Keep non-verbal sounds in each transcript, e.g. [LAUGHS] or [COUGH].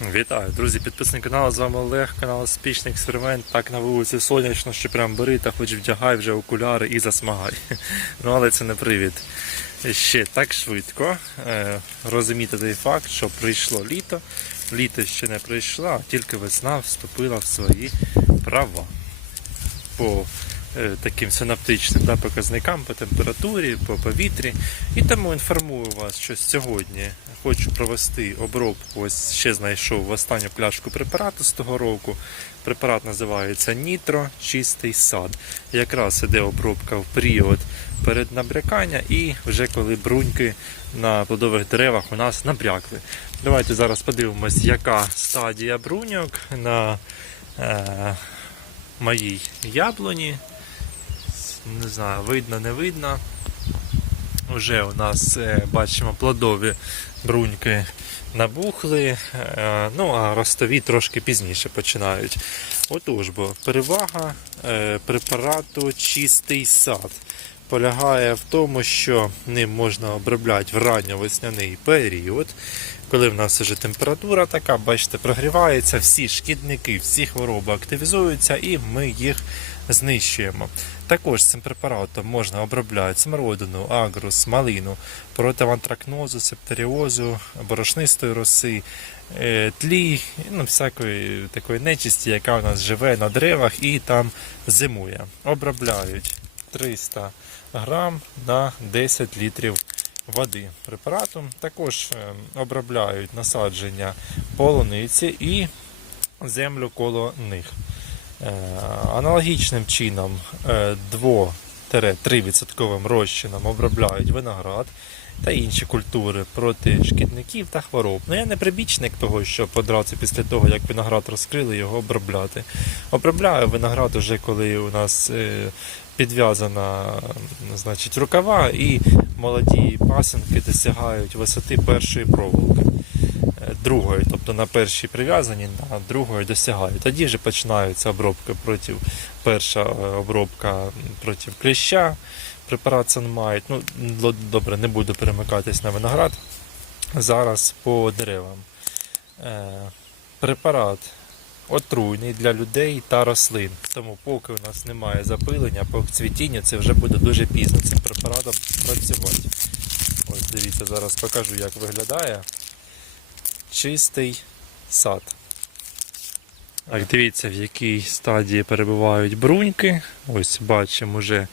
Вітаю, друзі, підписники каналу, з вами Олег, канал Успішний експеримент. Так на вулиці сонячно, що прям бери та хоч вдягай вже окуляри і засмагай. [LAUGHS] Ну але це не привід. Ще так швидко е, розуміти той факт, що прийшло літо. Літо ще не прийшло, а тільки весна вступила в свої права. По таким синаптичним да, показникам по температурі, по повітрі. І тому інформую вас, що сьогодні хочу провести обробку. Ось ще знайшов останню пляшку препарату з того року. Препарат називається Нітро Чистий сад. Якраз іде обробка в період перед набрякання і вже коли бруньки на плодових деревах у нас набрякли. Давайте зараз подивимось, яка стадія бруньок на е, моїй яблуні. Не знаю, видно, не видно. Уже у нас е, бачимо плодові бруньки набухли, е, ну а ростові трошки пізніше починають. Отож, бо перевага е, препарату чистий сад полягає в тому, що ним можна обробляти в ранньовесняний період, коли в нас вже температура така, бачите, прогрівається, всі шкідники, всі хвороби активізуються і ми їх знищуємо. Також цим препаратом можна обробляти смородину, агрус, малину проти антракнозу, септеріозу, борошнистої роси, е, тлі, ну, всякої такої нечисті, яка у нас живе на деревах і там зимує. Обробляють 300 грам на 10 літрів води препаратом. Також е, обробляють насадження полуниці і землю коло них. Е, Аналогічним чином 2-3% розчином обробляють виноград та інші культури проти шкідників та хвороб. Ну я не прибічник того, щоб одразу після того, як виноград розкрили, його обробляти. Обробляю виноград уже коли у нас е, підв'язана значить, рукава і молоді пасинки досягають висоти першої проволоки. Другої, тобто на першій прив'язані, на другої досягають. Тоді вже починаються обробки проти перша е, обробка проти кліща, препарат Sunmite. Ну, добре, не буду перемикатись на виноград. Зараз по деревам. Е, Препарат отруйний для людей та рослин. Тому поки у нас немає запилення, по цвітінню це вже буде дуже пізно цим препаратом працювати. Ось дивіться, зараз покажу, як виглядає чистий сад. Так, дивіться, в якій стадії перебувають бруньки. Ось бачимо вже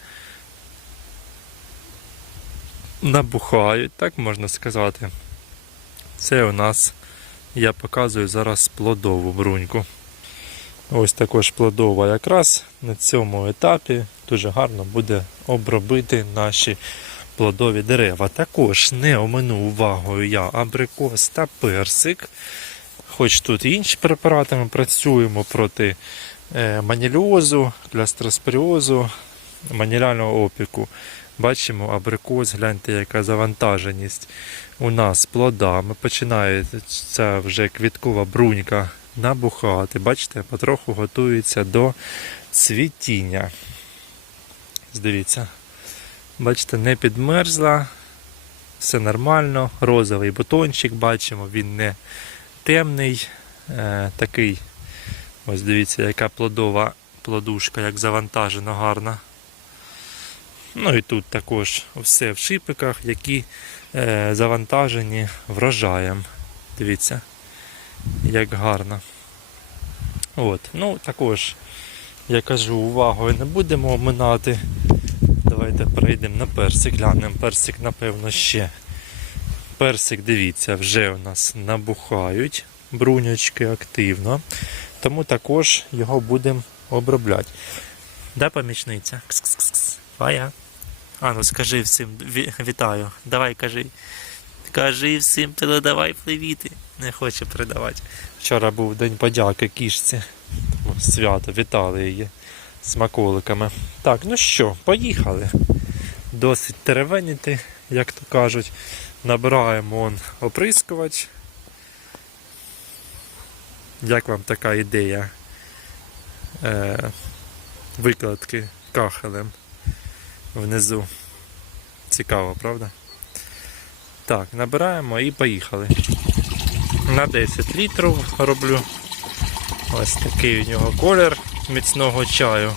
набухають, так можна сказати. Це у нас, я показую зараз плодову бруньку. Ось також плодова якраз на цьому етапі дуже гарно буде обробити наші плодові дерева. Також не омину увагою я абрикос та персик. Хоч тут інші препарати ми працюємо проти е, маніліозу, клястроспоріозу, маніляльного опіку. Бачимо абрикос, гляньте, яка завантаженість у нас плодами. Починається вже квіткова брунька набухати. Бачите, потроху готується до цвітіння. Дивіться. Бачите, не підмерзла, все нормально. Розовий бутончик бачимо, він не темний, е, такий. Ось дивіться, яка плодова плодушка, як завантажена гарна. Ну і тут також все в шипиках, які е, завантажені врожаєм. Дивіться, як гарно. От, ну також, я кажу, увагою не будемо оминати. Давайте перейдемо на персик, глянемо. Персик, напевно, ще. Персик, дивіться, вже у нас набухають бруньочки активно. Тому також його будемо обробляти. Де помічниця? Кс-кс-кс. Фая. А ну скажи всім вітаю. Давай кажи. Кажи всім, передавай привіти. Не хоче передавати. Вчора був день подяки кішці. Свято, вітали її смаколиками. Так, ну що, поїхали. Досить теревеніти, як то кажуть. Набираємо он оприскувач. Як вам така ідея е, викладки кахелем внизу? Цікаво, правда? Так, набираємо і поїхали. На 10 літрів роблю. Ось такий у нього колір міцного чаю.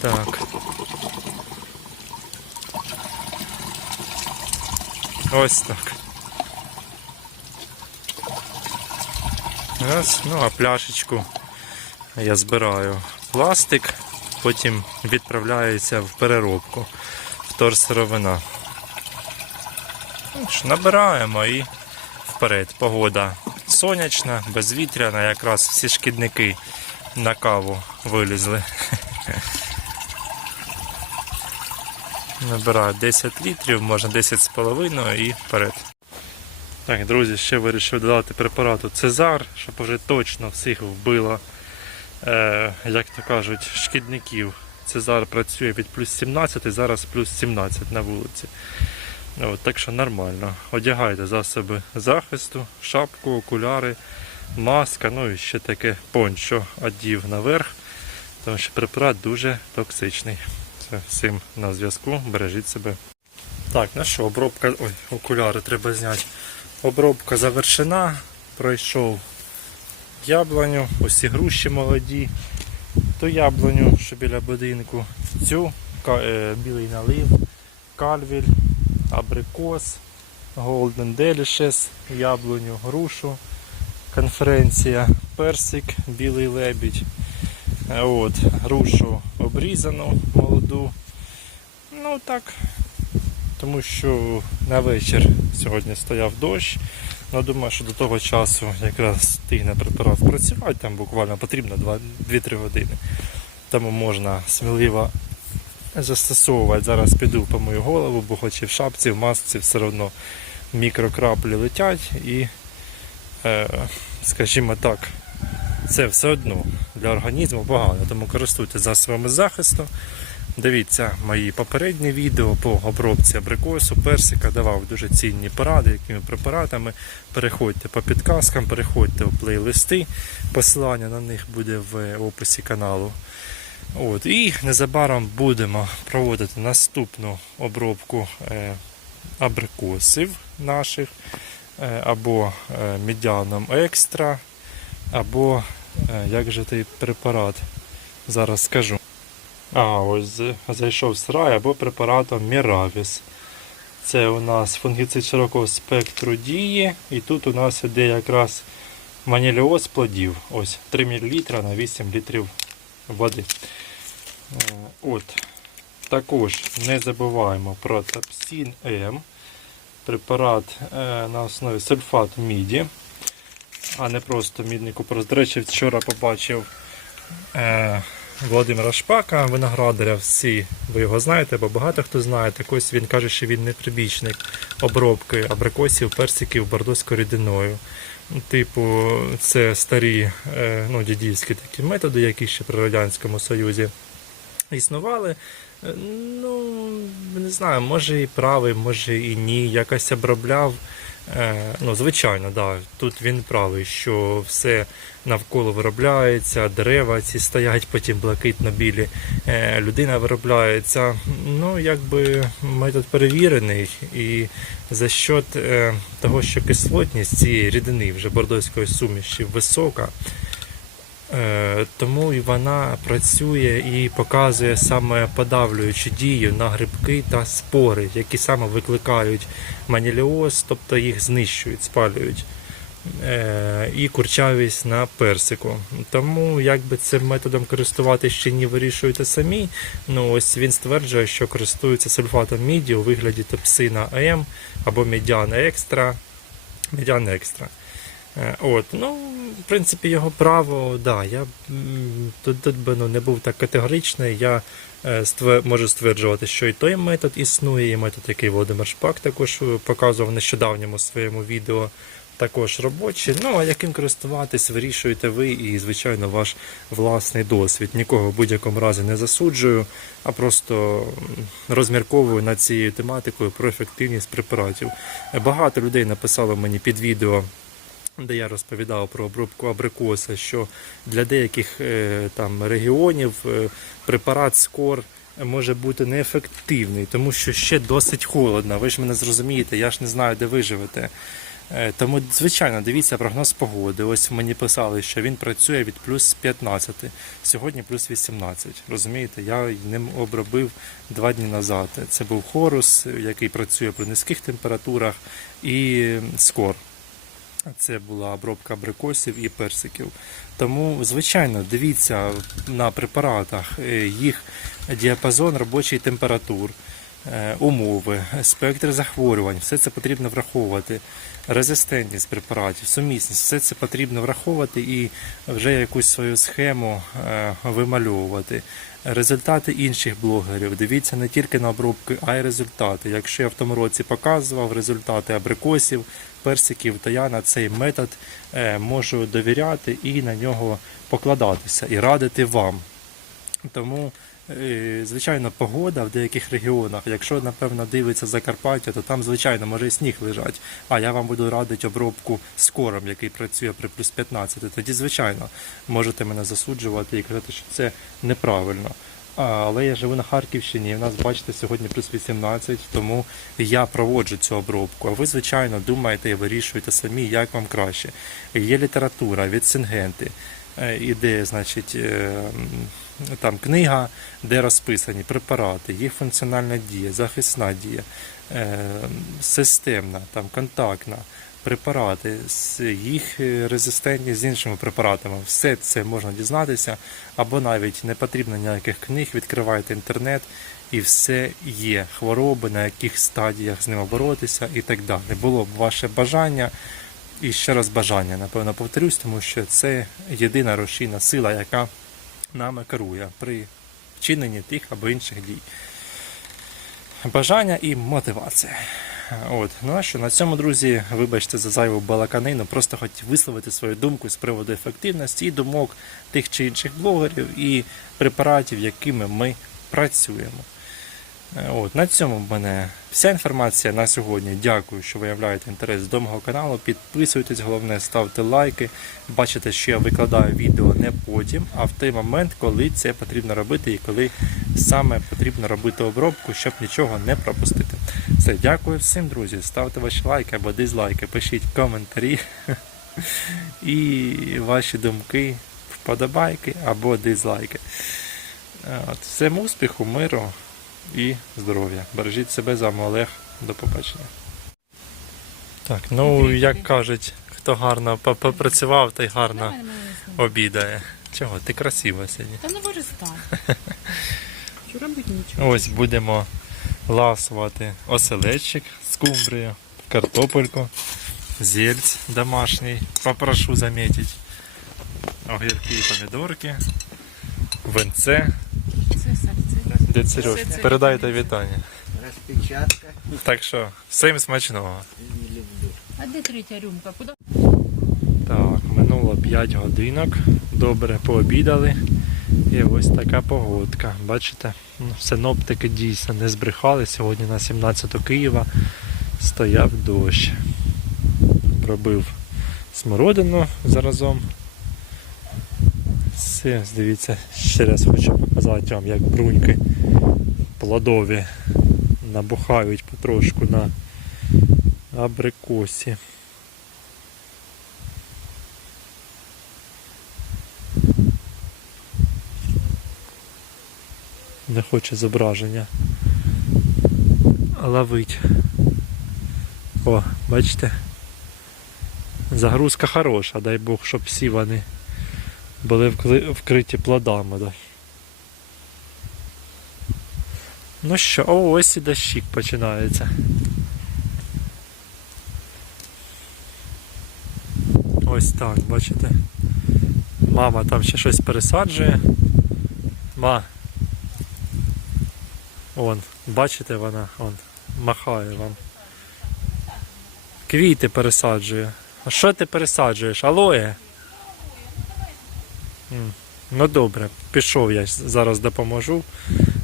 Так. Ось так. Раз, ну а пляшечку я збираю пластик, потім відправляється в переробку вторсировина. Ну, Набираємо і вперед. Погода сонячна, безвітряна, якраз всі шкідники на каву вилізли. Набираю 10 літрів, можна 10 з половиною і вперед. Так, друзі, ще вирішив додати препарату Цезар, щоб вже точно всіх вбило, е, як то кажуть, шкідників. Цезар працює від плюс 17, зараз плюс 17 на вулиці. От, так що нормально. Одягайте засоби захисту, шапку, окуляри, маска, ну і ще таке пончо одів наверх, тому що препарат дуже токсичний. Це всім на зв'язку, бережіть себе. Так, ну що, обробка. Ой, окуляри треба зняти. Обробка завершена, пройшов яблуню, усі груші молоді, ту яблуню, що біля будинку, цю е, білий налив, кальвіль, абрикос, Golden Delicious, яблуню, грушу, конференція, персик, білий лебідь. Е, От, грушу обрізану молоду. Ну так, тому що на вечір сьогодні стояв дощ. Ну, думаю, що до того часу якраз встигне препарат працювати, там буквально потрібно 2 2-3 години. Тому можна сміливо застосовувати. Зараз піду по мою голову, бо хоч і в шапці, в масці все одно мікрокраплі летять і, скажімо так, це все одно для організму погано, тому користуйтесь засобами захисту. Дивіться мої попередні відео по обробці абрикосу, персика, давав дуже цінні поради, якими препаратами. Переходьте по підказкам, переходьте в плейлисти. Посилання на них буде в описі каналу. От, і незабаром будемо проводити наступну обробку е, абрикосів наших, е, або е, медіаном екстра, або е, як же той препарат. Зараз скажу. А, ось зайшов срай або препаратом Міравіс. Це у нас фунгіцид широкого спектру дії. І тут у нас іде якраз маніліоз плодів. Ось 3 мл на 8 літрів води. Е, От. Також не забуваємо про тапсін М. Препарат е, на основі сульфат міді, а не просто мідний купорос. До речі, вчора побачив е, Володимира Шпака, виноградаря. Всі ви його знаєте, бо багато хто знає. Так ось він каже, що він не прибічник обробки абрикосів, персиків бордоською рідиною. Типу, це старі е, ну, дідівські такі методи, які ще при Радянському Союзі існували. Е, Ну, не знаю, може і правий, може і ні. Якось обробляв. Е, ну, звичайно, да. Тут він правий, що все навколо виробляється, дерева ці стоять, потім блакитно-білі, е, людина виробляється. Ну, якби метод перевірений, і за счет того, що кислотність цієї рідини вже бордоської суміші висока. Е, Тому і вона працює і показує саме подавлюючу дію на грибки та спори, які саме викликають маніліоз, тобто їх знищують, спалюють. Е, І курчавість на персику. Тому якби цим методом користуватися чи ні, вирішуєте самі. Ну ось він стверджує, що користується сульфатом міді у вигляді топсина М або медіана екстра. Медіана екстра. Е, От, ну, в принципі, його право, да, я тут, тут би ну, не був так категоричний. Я е, стве- можу стверджувати, що і той метод існує, і метод, який Володимир Шпак також е, показував в нещодавньому своєму відео, також робочий. Ну, а яким користуватись, вирішуєте ви і, звичайно, ваш власний досвід. Нікого в будь-якому разі не засуджую, а просто розмірковую над цією тематикою про ефективність препаратів. Багато людей написало мені під відео де я розповідав про обробку абрикоса, що для деяких е, там регіонів е, препарат скор може бути неефективний, тому що ще досить холодно. Ви ж мене зрозумієте, я ж не знаю, де ви живете. Е, Тому, звичайно, дивіться прогноз погоди. Ось мені писали, що він працює від плюс 15, сьогодні плюс 18. Розумієте, я ним обробив два дні назад. Це був хорус, який працює при низьких температурах, і скор. Це була обробка абрикосів і персиків. Тому, звичайно, дивіться на препаратах е, їх діапазон робочої температур, е, умови, спектр захворювань. Все це потрібно враховувати. Резистентність препаратів, сумісність, все це потрібно враховувати і вже якусь свою схему е, вимальовувати. Результати інших блогерів. Дивіться не тільки на обробки, а й результати. Якщо я в тому році показував результати абрикосів, персиків, то я на цей метод е, можу довіряти і на нього покладатися і радити вам. Тому, е, звичайно, погода в деяких регіонах, якщо, напевно, дивиться Закарпаття, то там, звичайно, може і сніг лежать. А я вам буду радити обробку з кором, який працює при плюс 15. Тоді, звичайно, можете мене засуджувати і казати, що це неправильно. Але я живу на Харківщині, і в нас, бачите, сьогодні плюс 18, тому я проводжу цю обробку. А ви, звичайно, думаєте і вирішуєте самі, як вам краще. Є література від Сингенти, е, іде, значить, е, там книга, де розписані препарати, їх функціональна дія, захисна дія, е, системна, там, контактна. Препарати, їх е, резистентність з іншими препаратами. Все це можна дізнатися, або навіть не потрібно ніяких книг, відкривайте інтернет і все є. Хвороби, на яких стадіях з ними боротися і так далі. Було б ваше бажання і ще раз бажання, напевно, повторюсь, тому що це єдина рушійна сила, яка нами керує при вчиненні тих або інших дій. Бажання і мотивація. От, ну а що на цьому, друзі, вибачте за зайву балаканину, просто хотів висловити свою думку з приводу ефективності і думок тих чи інших блогерів і препаратів, якими ми працюємо. От, на цьому в мене вся інформація на сьогодні. Дякую, що виявляєте інтерес до мого каналу. Підписуйтесь, головне, ставте лайки. Бачите, що я викладаю відео не потім, а в той момент, коли це потрібно робити і коли саме потрібно робити обробку, щоб нічого не пропустити. Все, дякую всім, друзі. Ставте ваші лайки або дизлайки, пишіть коментарі [LAUGHS] і ваші думки, вподобайки або дизлайки. Е, От, всім успіху, миру і здоров'я. Бережіть себе, з вами Олег. До побачення. Так, ну як кажуть, хто гарно по- попрацював, той гарно обідає. Чого? Ти красива сьогодні. Та не [LAUGHS] нічого? Ось будемо ласувати оселедчик з кумбрію, картопельку, зельць домашній. Попрошу замітити. Огірки і помідорки, винце. Це серце. Сереж, передайте вітання. Распечатка. Так що, всім смачного. А де третя рюмка? Куди? Так, минуло 5 годинок. Добре пообідали. І ось така погодка. Бачите, Ну, синоптики дійсно не збрехали. Сьогодні на 17 Києва стояв дощ. Робив смородину заразом. Все, дивіться, ще раз хочу показати вам, як бруньки плодові набухають потрошку на абрикосі. Не хоче зображення. Ловить. О, бачите? Загрузка хороша, дай Бог, щоб всі вони були вкриті плодами. Да. Ну що, о, ось і дощик починається. Ось так, бачите? Мама там ще щось пересаджує. Ма, Вон, бачите вона, вон, махає вам. Квіти пересаджує. А що ти пересаджуєш? Алоє? Ну добре, пішов я зараз допоможу.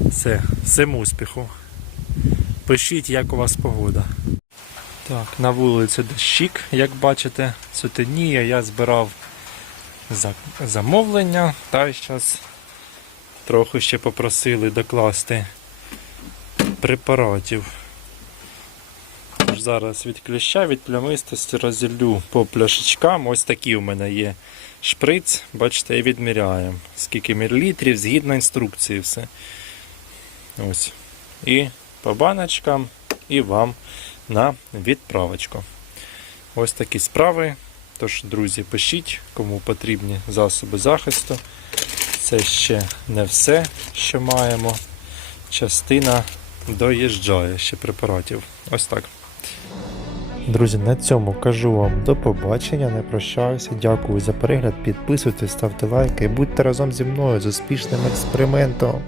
Все, всім успіху. Пишіть, як у вас погода. Так, на вулиці дощик, як бачите, сутеніє, я збирав замовлення, та зараз трохи ще попросили докласти препаратів. Зараз від кліща, від плямистості розділю по пляшечкам. Ось такий у мене є шприц. Бачите, і відміряємо. Скільки мілілітрів, згідно інструкції все. Ось. І по баночкам, і вам на відправочку. Ось такі справи. Тож, друзі, пишіть, кому потрібні засоби захисту. Це ще не все, що маємо. Частина доїжджає ще препаратів. Ось так. Друзі, на цьому кажу вам до побачення, не прощаюся. Дякую за перегляд. Підписуйтесь, ставте лайки і будьте разом зі мною з успішним експериментом.